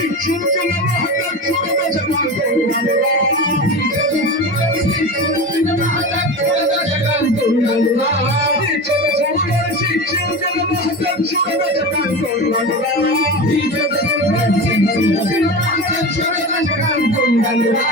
శిక్షించిన మహదక్షుడత జగంతున్ననురా శిక్షించిన మహదక్షుడత జగంతున్ననురా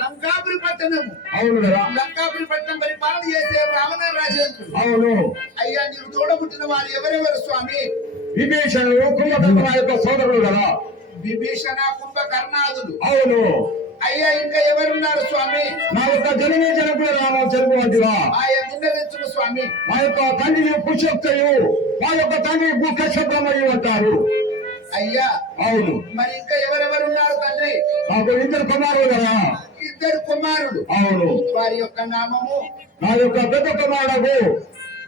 లంకాపురి పట్టణం అవును కదా. లంకాపురి పట్టణం పరిపాలన చేసే రావణ రాజేంద్రుడు. అవును అయ్యా, నీకు తోడబుట్టిన వారు ఎవరెవరు స్వామి? విభీషణుడు, కుంభకర్ణ యొక్క సోదరుడు కదా. విభీషణ, కుంభకర్ణాదులు. అవును అయ్యా, ఇంకా ఎవరున్నారు స్వామి? నా యొక్క జననీ జనకుల రామం చెరుపు వంటివా ఆయా విన్నవించును స్వామి. మా యొక్క తండ్రిని పురుషోత్తయు, మా యొక్క తండ్రి భూకశబ్దమయ్యి అంటారు. అయ్యా అవును, మరి ఇంకా ఎవరెవరున్నారు తండ్రి? నాకు ఇద్దరు కుమారులు కదా. ఇద్దరు కుమారులు. అవును, వారి యొక్క నామము? నా యొక్క పెద్ద కుమారుడు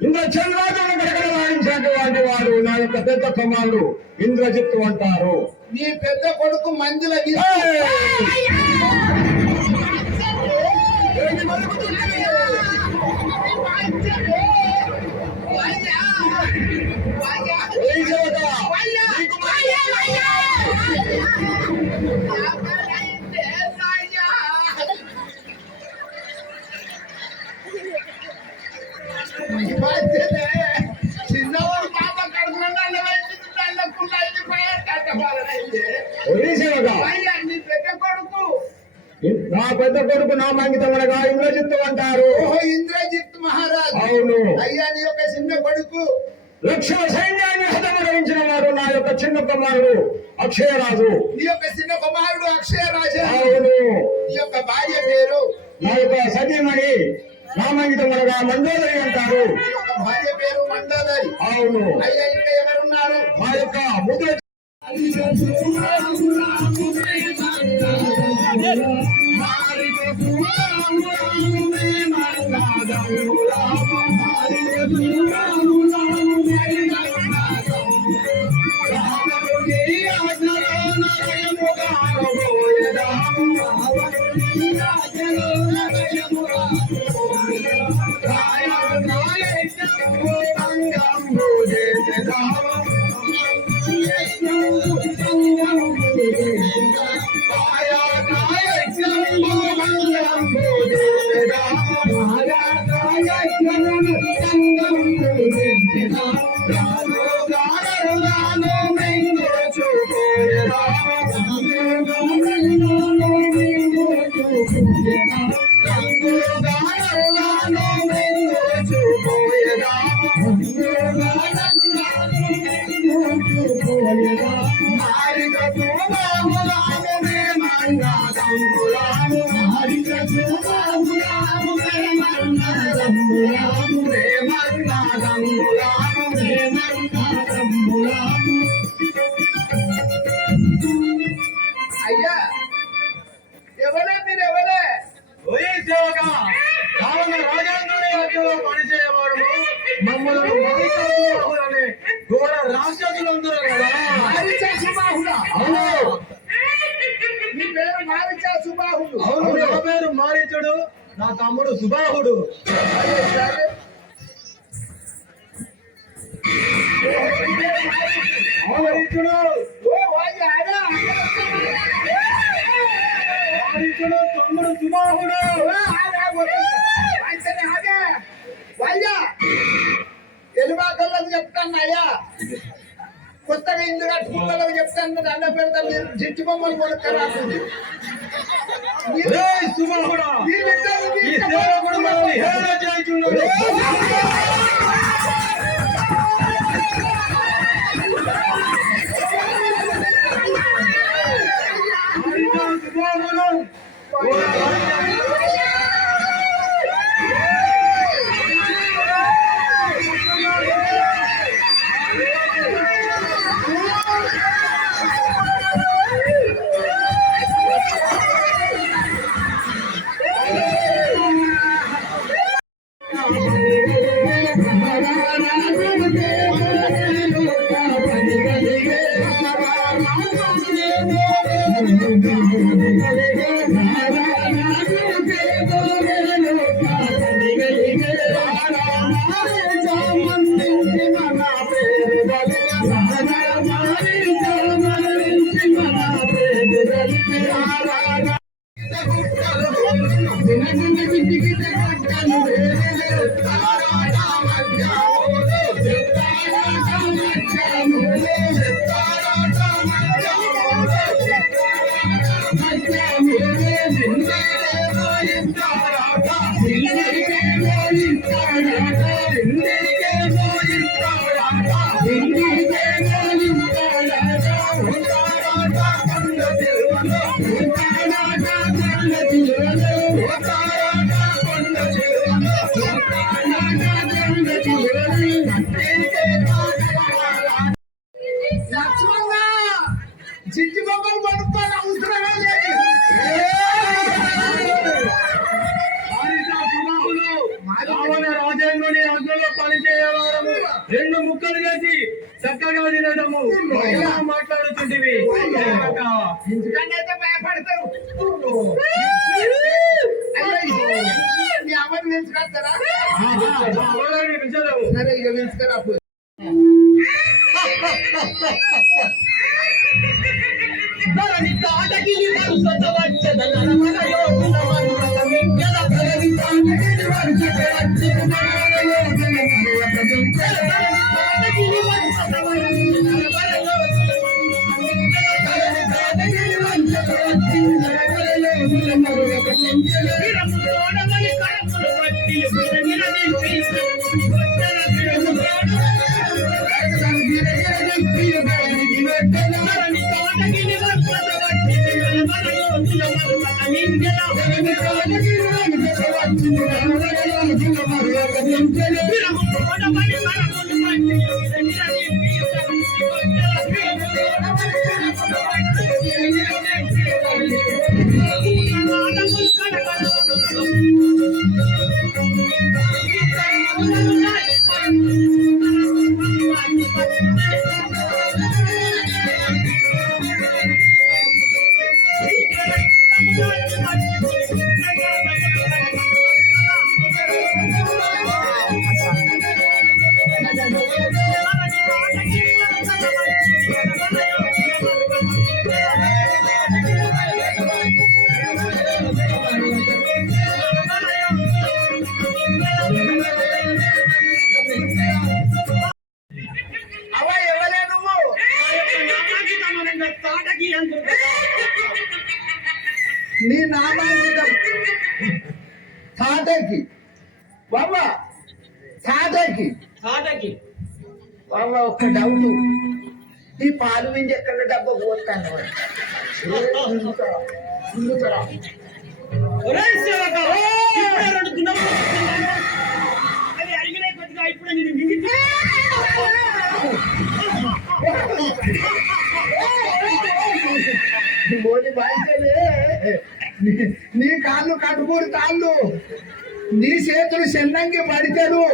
ఇంద్రచంద్రాజును గడగడలాడించినటువంటి వాడు నా యొక్క పెద్ద కుమారుడు ఇంద్రజిత్తు అంటారు. నీ పెద్ద కొడుకు మంజుల చిన్నవాడు పాప కడుపులో పెద్ద కొడుకు, నా పెద్ద కొడుకు నామాంకితమనగా ఇంద్రజిత్తు అంటారు. ఇంద్రజిత్ మహారాజ్. అవును అయ్యా, నీ యొక్క చిన్న కొడుకు లక్షల సైన్యాన్ని హతమరించిన వారు నా యొక్క చిన్న కుమారుడు అక్షయరాజు. నీ యొక్క చిన్న కుమారుడు అక్షయరాజు. అవును, నీ యొక్క భార్య పేరు? నా యొక్క సతీమణి నామాంకితమనగా మండోదరి అంటారు. భార్య పేరు మండోదరి. అవును అయ్యా, ఇంకా ఎవరున్నారు? మా యొక్క ముద్ర అయ్యా, ఎవరే మీరు? ఎవరే? పనిచేయవాడు మమ్మల్ని ఘోర రాక్షసులందరూ కదా. మారిచా సుబాహుడు. అవును, నా పేరు మారీచుడు, నా తమ్ముడు సుబాహుడు. మారీచుడు మారీచుడు తమ్ముడు సుబాహుడు. ఎలుబాకల్లోకి చెప్తాను అయ్యా, కొత్తగా ఇల్లు కట్టుకుంటాలో చెప్తాను, దండ పెడతాను, జిట్టు బొమ్మలు కొనుక్కరాకుంది. ఏయ్ సుబాహుడా, ఈ సేవకుడు మనల్ని హేళన చేయుచున్నాడు. సుబాహుడు జిట్టు బొమ్మలు కొనుక్కోని అవసరమే లేదు. రాజ్యాంగంలోని అందులో పనిచేయవారము రెండు ముక్కలు చేసి చక్కగా తినడము మాట్లాడుతుంటివి. ఇంటికన్నైతే భయపడతారు. మీ అమ్మని పిలుచుకొస్తారా? సరే ఇక పిలుచుకరా. నీ నామాంకితం తాతకి బాబా, తాతకి బాబా. ఒక్క డౌట్, ఈ పాలు మించి ఎక్కడ డబ్బా పోతాను నీ కాళ్ళు కట్టుబూడి తాళ్ళు, నీ చేతులు చెన్నంగి పడితేరు,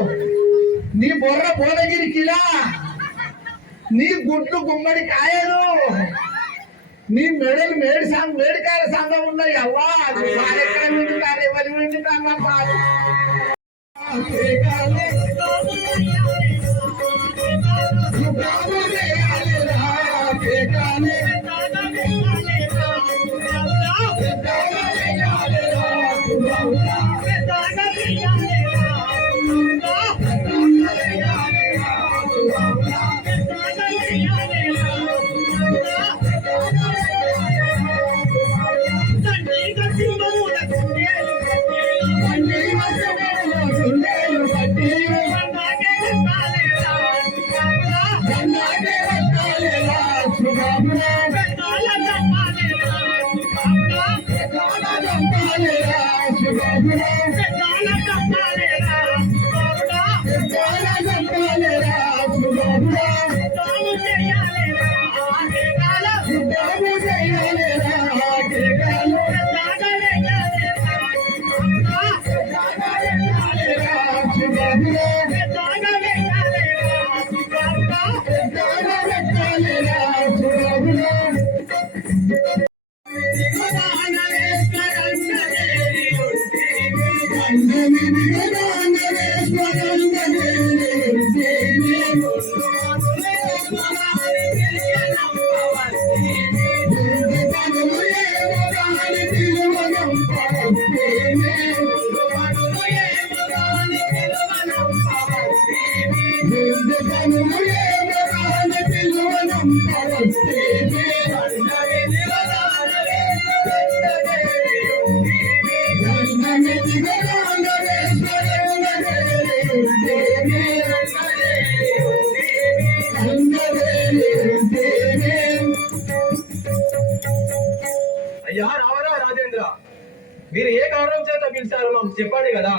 నీ బొర్ర భువనగిరి కిలా, నీ గుడ్లు గుమ్మడి కాయలు, నీ మెడలు మేడికాయల సంఘం ఉన్నాయి అవ్వా అది ఎక్కడ వింటున్నారు ఎవరు వింటున్నారు పాలు అయ్యా రావరా రాజేంద్ర, మీరు ఏ కారణం చేత పిలిచారో మాకు చెప్పండి కదా.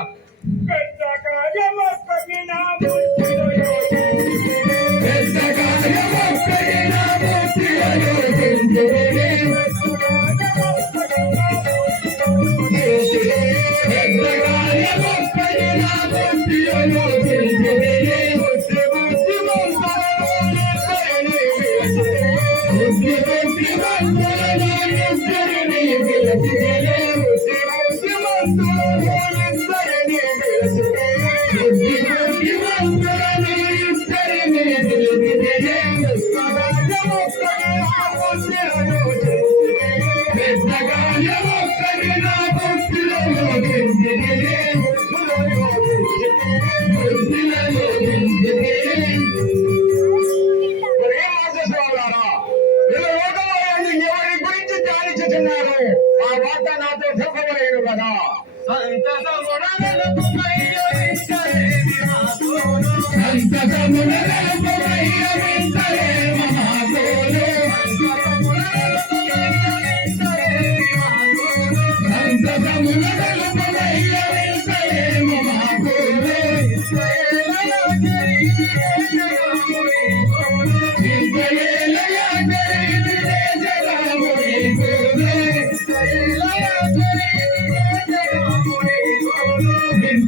ఆ వార్త నాతో చెప్పవలేను కదా.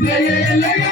Hey,